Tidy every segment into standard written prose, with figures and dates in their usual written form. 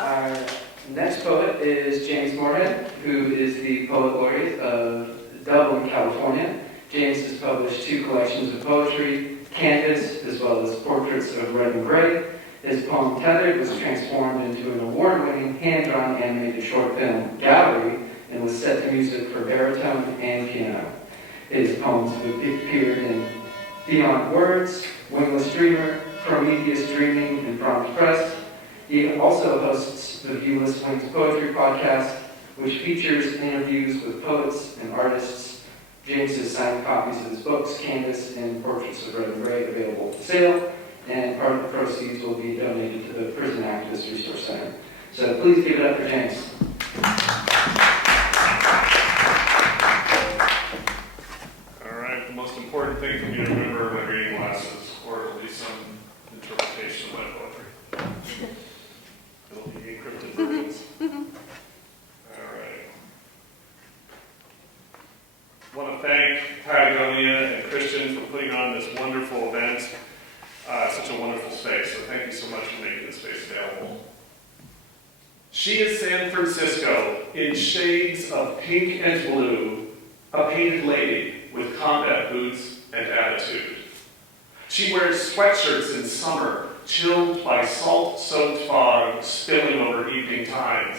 Our next poet is James Morehead, who is the Poet Laureate of Dublin, California. James has published 2 collections of poetry, Canvas, as well as Portraits of Red and Gray. His poem Tethered was transformed into an award-winning hand-drawn animated short film, Gallery, and was set to music for baritone and piano. His poems have appeared in Beyond Words, Wingless Dreamer, Prometheus Dreaming, and Prompt Press. He also hosts the Viewless Wings Poetry Podcast, which features interviews with poets and artists. James has signed copies of his books, Canvas and Portraits of Red and Gray, available for sale, and part of the proceeds will be donated to the Prison Activist Resource Center. So please give it up for James. All right, the most important thing for me to remember in my reading classes, or at least some interpretation of my poetry. It'll be encrypted versions. All right. I want to thank Patagonia and Christian for putting on this wonderful event. Such a wonderful space, so thank you so much for making this space available. She is San Francisco in shades of pink and blue, a painted lady with combat boots and attitude. She wears sweatshirts in summer, chilled by salt-soaked fog spilling over evening tides.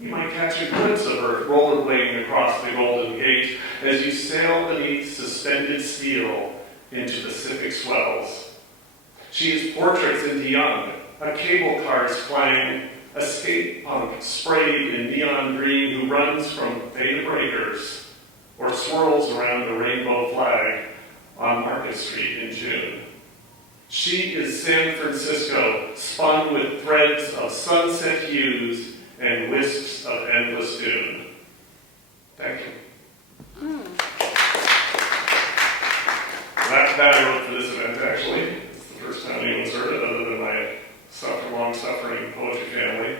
You might catch a glimpse of her rollerblading across the Golden Gate as you sail beneath suspended steel into Pacific swells. She is Portraits in Young, a cable car's clang, a skate punk sprayed in neon green who runs from Theta Breakers or swirls around the rainbow flag on Market Street in June. She is San Francisco, spun with threads of sunset hues and wisps of endless dune. Thank you. That I wrote for this event, actually. It's the first time anyone's heard it, other than my long-suffering poetry family.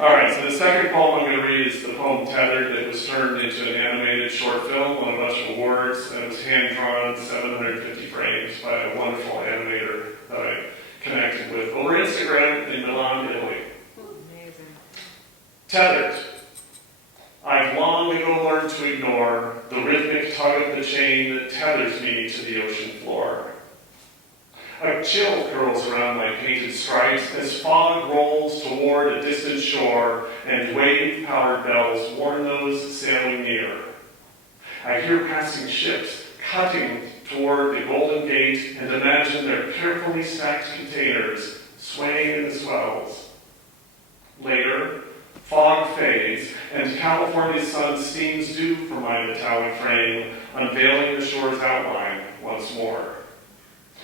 All right, so the second poem I'm going to read is the poem Tethered that was turned into an animated short film, won a bunch of awards, and it was hand-drawn 750 frames by a wonderful animator that I connected with over Instagram in Milan, Italy. Amazing. Tethered. I've long ago learned to ignore the rhythmic tug of the chain that tethers me to the ocean floor. A chill curls around my painted stripes as fog rolls toward a distant shore and wave-powered bells warn those sailing near. I hear passing ships cutting toward the Golden Gate and imagine their carefully stacked containers swaying in the swells. Later, fog fades, and California's sun steams dew from my metallic frame, unveiling the shore's outline once more.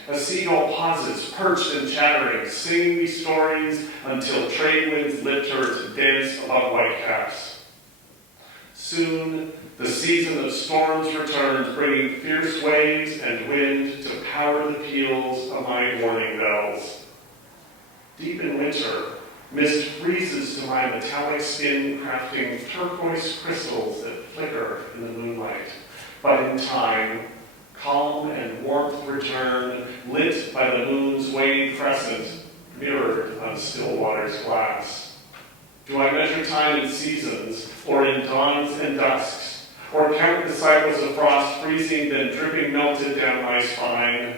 A seagull pauses, perched and chattering, singing me stories until trade winds lift her to dance above whitecaps. Soon, the season of storms returns, bringing fierce waves and wind to power the peals of my warning bells. Deep in winter, mist freezes to my metallic skin, crafting turquoise crystals that flicker in the moonlight. But in time, calm and warmth return, lit by the moon's waning crescent, mirrored on still water's glass. Do I measure time in seasons, or in dawns and dusks, or count the cycles of frost freezing, then dripping melted down my spine?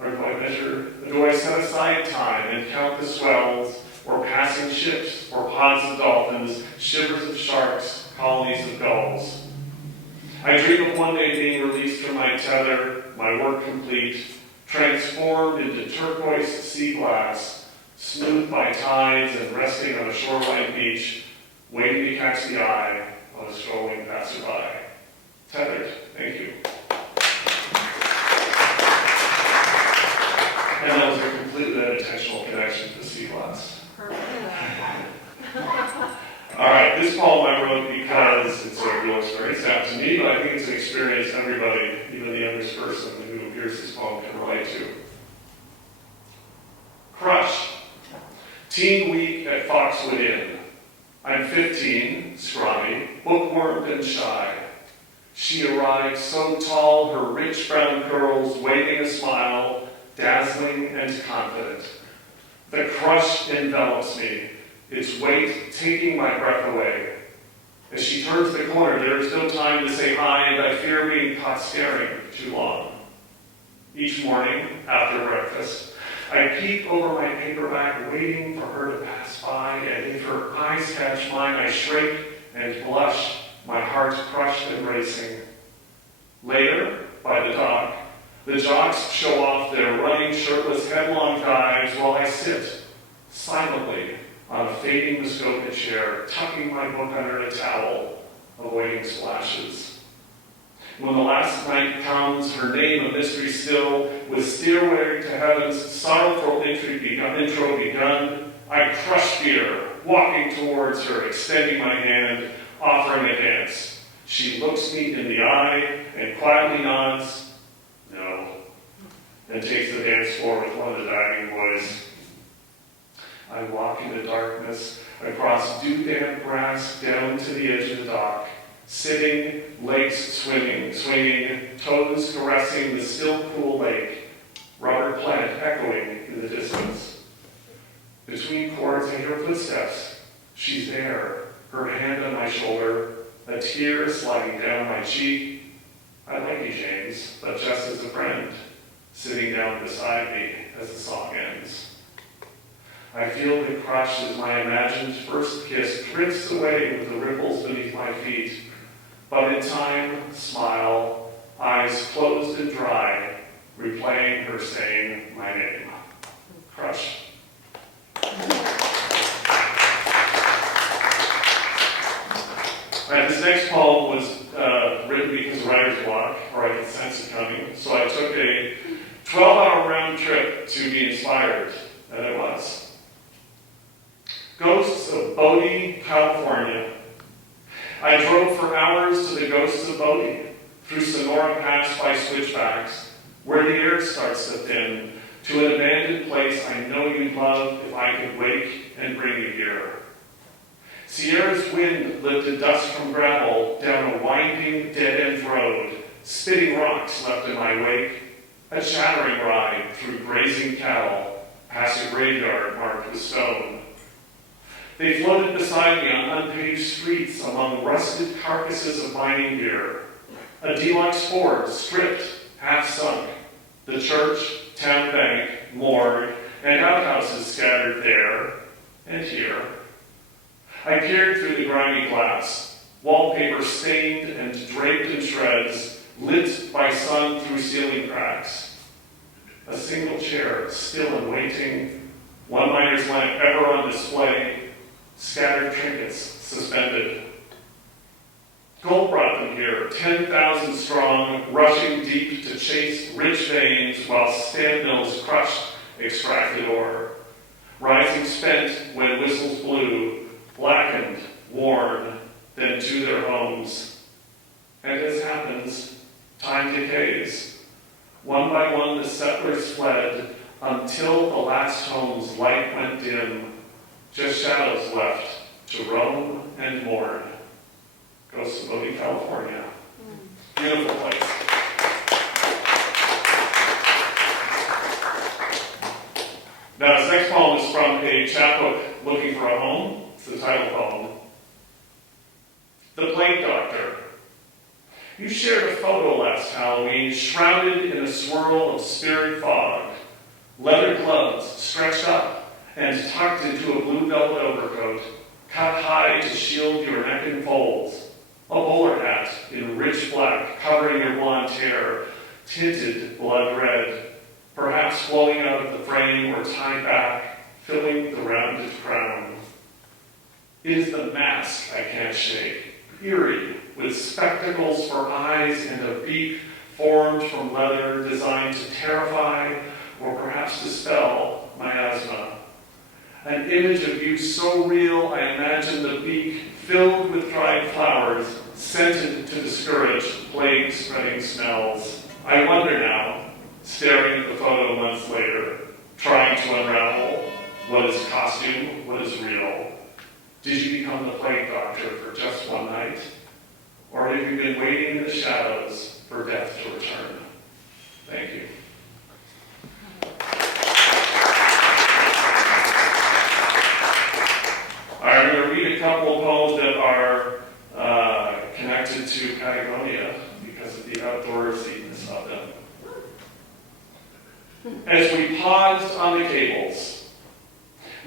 Or do I set aside time and count the swells, or passing ships, or pods of dolphins, shivers of sharks, colonies of gulls? I dream of one day being released from my tether, my work complete, transformed into turquoise sea glass, smoothed by tides and resting on a shoreline beach, waiting to catch the eye of a strolling passerby. Tethered. Thank you. And that was a completely unintentional connection to sea glass. All right, this poem I wrote because it's a real experience. It happened to me, but I think it's an experience everybody, even the youngest person who hears this poem, can relate to. Crush. Teen week at Foxwood Inn. I'm 15, scrawny, bookwormed and shy. She arrived so tall, her rich brown curls waving a smile, dazzling and confident. The crush envelops me, its weight taking my breath away. As she turns the corner, there is no time to say hi, and I fear being caught staring too long. Each morning, after breakfast, I peek over my paperback, waiting for her to pass by, and if her eyes catch mine, I shrink and blush, my heart crushed and racing. Later, by the dock, the jocks show off their running, shirtless, headlong dives while I sit, silently, on a fading Muskoka chair, tucking my book under a towel, avoiding splashes. When the last night comes, her name a mystery still, with Stairway to Heaven's sorrowful intro begun, I crush fear, walking towards her, extending my hand, offering a dance. She looks me in the eye and quietly nods, no, and takes the dance floor with one of the diving boys. I walk in the darkness, across dew-damp grass, down to the edge of the dock, sitting, legs swinging, toes caressing the still cool lake, rubber plant echoing in the distance. Between chords I hear footsteps. She's there, her hand on my shoulder, a tear sliding down my cheek. I like you, James, but just as a friend, sitting down beside me as the song ends. I feel the crush as my imagined first kiss drifts away with the ripples beneath my feet. But in time, smile, eyes closed and dry, replaying her saying my name. Crush. This next poem was written because of writer's block, or I could sense it coming. So I took a 12-hour round trip to be inspired, and it was. Ghosts of Bodie, California. I drove for hours to the Ghosts of Bodie, through Sonora Pass by switchbacks, where the air starts to thin, to an abandoned place I know you'd love if I could wake and bring you here. Sierra's wind lifted dust from gravel down a winding, dead-end road, spitting rocks left in my wake, a chattering ride through grazing cattle, past a graveyard marked with stone. They floated beside me on unpaved streets among rusted carcasses of mining gear, a deluxe Ford stripped, half sunk, the church, town bank, morgue, and outhouses scattered there and here. I peered through the grimy glass, wallpaper stained and draped in shreds, lit by sun through ceiling cracks. A single chair, still and waiting, one miner's lamp ever on display, scattered trinkets suspended. Gold brought them here, 10,000 strong, rushing deep to chase rich veins while stamp mills crushed extracted ore. Rising spent when whistles blew, blackened, worn, then to their homes. And as happens, time decays. One by one the settlers fled until the last home's light went dim, just shadows left to roam and mourn. Ghosts of Bodie, California. Beautiful place. Now, this next poem is from a chapbook looking for a home. It's the title poem. The Plague Doctor. You shared a photo last Halloween, shrouded in a swirl of spirit fog. Leather gloves stretched up and tucked into a blue velvet overcoat, cut high to shield your neck and folds. A bowler hat in rich black covering your blonde hair, tinted blood red, perhaps flowing out of the frame or tied back, filling the rounded crown. It is the mask I can't shake, eerie, with spectacles for eyes and a beak formed from leather designed to terrify or perhaps dispel my asthma. An image of you so real I imagine the beak filled with dried flowers, scented to discourage plague-spreading smells. I wonder now, staring at the photo months later, trying to unravel what is costume, what is real. Did you become the plague doctor for just one night? Or have you been waiting in the shadows for death to return? Thank you. a couple of poems that are connected to Patagonia because of the outdoorsiness of them. As we paused on the cables,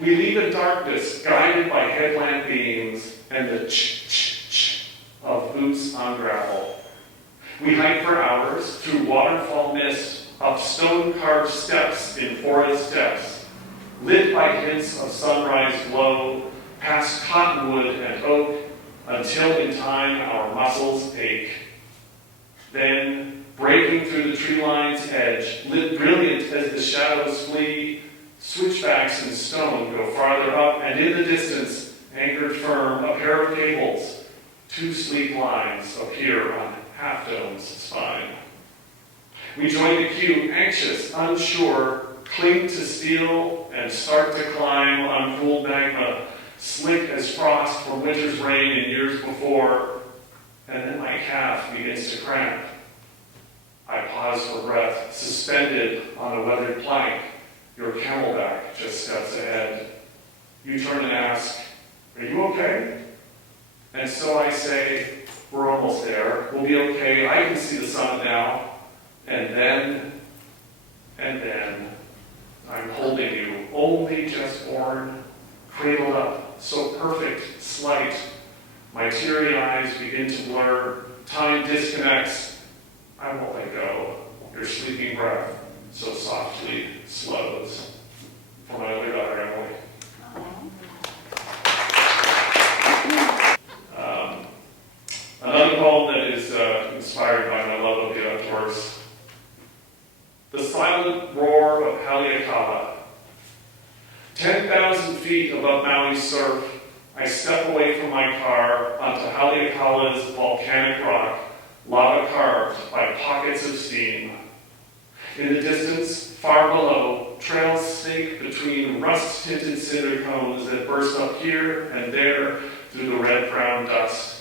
we leave in darkness, guided by headlamp beams and the ch-ch-ch of boots on gravel. We hike for hours through waterfall mist, up stone-carved steps in forest depths, lit by hints of sunrise glow, past cottonwood and oak, until in time our muscles ache. Then, breaking through the tree line's edge, lit brilliant as the shadows flee, switchbacks in stone go farther up, and in the distance, anchored firm, a pair of cables, two sleek lines appear on Half Dome's spine. We join the queue, anxious, unsure, cling to steel and start to climb uncooled magma, slick as frost from winter's rain in years before, and then my calf begins to cramp. I pause for breath, suspended on a weathered plank. Your camelback just steps ahead. You turn and ask, "Are you okay?" And so I say, "We're almost there. We'll be okay. I can see the sun now." And then, I'm holding you, only just born, cradled up, so perfect, slight. My teary eyes begin to blur. Time disconnects. I won't let go. Your sleeping breath so softly slows. For my other daughter, Emily. Another poem that is inspired by my love of the outdoors. The silent roar of Haleakala. 10,000 feet above Maui's surf, I step away from my car onto Haleakala's volcanic rock, lava carved by pockets of steam. In the distance, far below, trails snake between rust-tinted cinder cones that burst up here and there through the red-brown dust.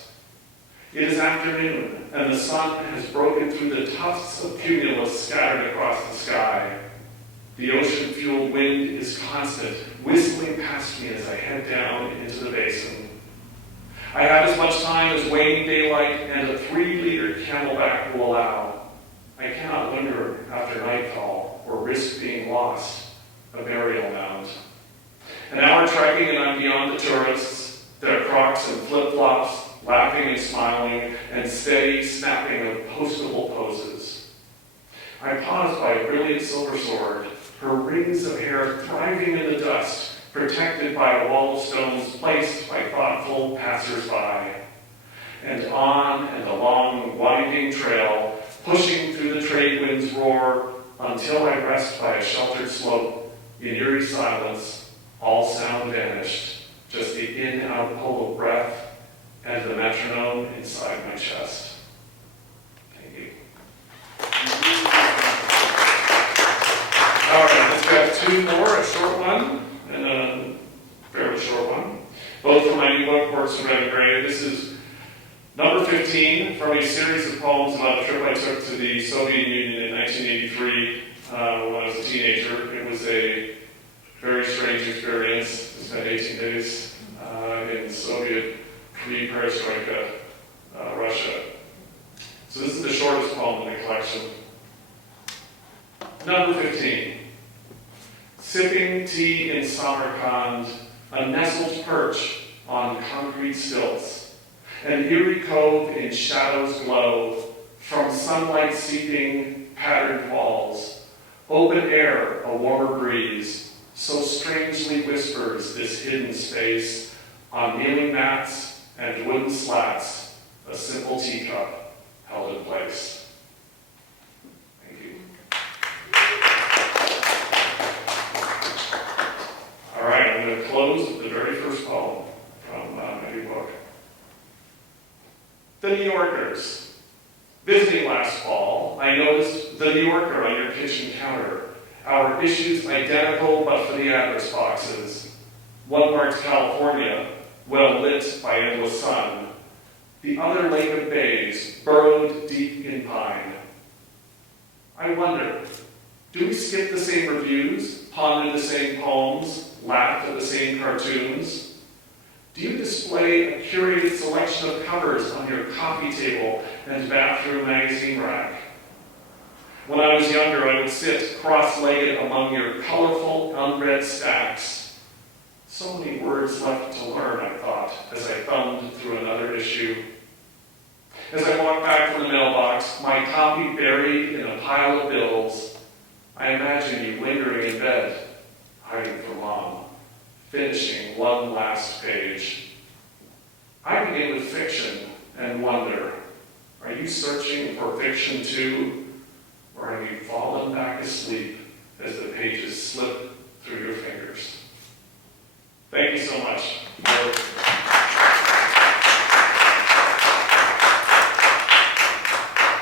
It is afternoon, and the sun has broken through the tufts of cumulus scattered across the sky. The ocean-fueled wind is constant, whistling past me as I head down into the basin. I have as much time as waning daylight and a 3-liter camelback will allow. I cannot linger after nightfall or risk being lost, a burial mound. An hour trekking and I'm beyond the tourists, their Crocs and flip-flops, laughing and smiling, and steady snapping of postable poses. I pause by a brilliant silver sword, her rings of hair thriving in the dust, protected by a wall of stones placed by thoughtful passers-by. And on and along winding trail, pushing through the trade wind's roar, until I rest by a sheltered slope, in eerie silence, all sound vanished, just the in-out pull of breath, and the metronome inside my chest. Thank you. All right, let's grab 2 more, a short one and a fairly short one. Both from my new book, Works of Red and Gray. This is number 15 from a series of poems about a trip I took to the Soviet Union in 1983 when I was a teenager. It was a very strange experience. I spent 18 days in Soviet pre-perestroika Russia. So this is the shortest poem in the collection. Number 15. Sipping tea in Samarkand, a nestled perch on concrete stilts, an eerie cove in shadows glow, from sunlight seeping patterned walls, open air, a warmer breeze, so strangely whispers this hidden space, on kneeling mats and wooden slats, a simple teacup held in place. Thank you. All right, I'm going to close with the very first poem from my new book. The New Yorkers. Visiting last fall, I noticed the New Yorker on your kitchen counter. Our issues identical, but for the address boxes. One marked California, well lit by endless sun. The other Lake of Bays, burrowed deep in pine. I wonder, do we skip the same reviews, ponder the same poems, laugh at the same cartoons? Do you display a curated selection of covers on your coffee table and bathroom magazine rack? When I was younger, I would sit cross-legged among your colorful, unread stacks. So many words left to learn, I thought, as I thumbed through another issue. As I walked back from the mailbox, my copy buried in a pile of bills, I imagine you lingering in bed, hiding from Mom, finishing one last page. I begin with fiction and wonder, are you searching for fiction too?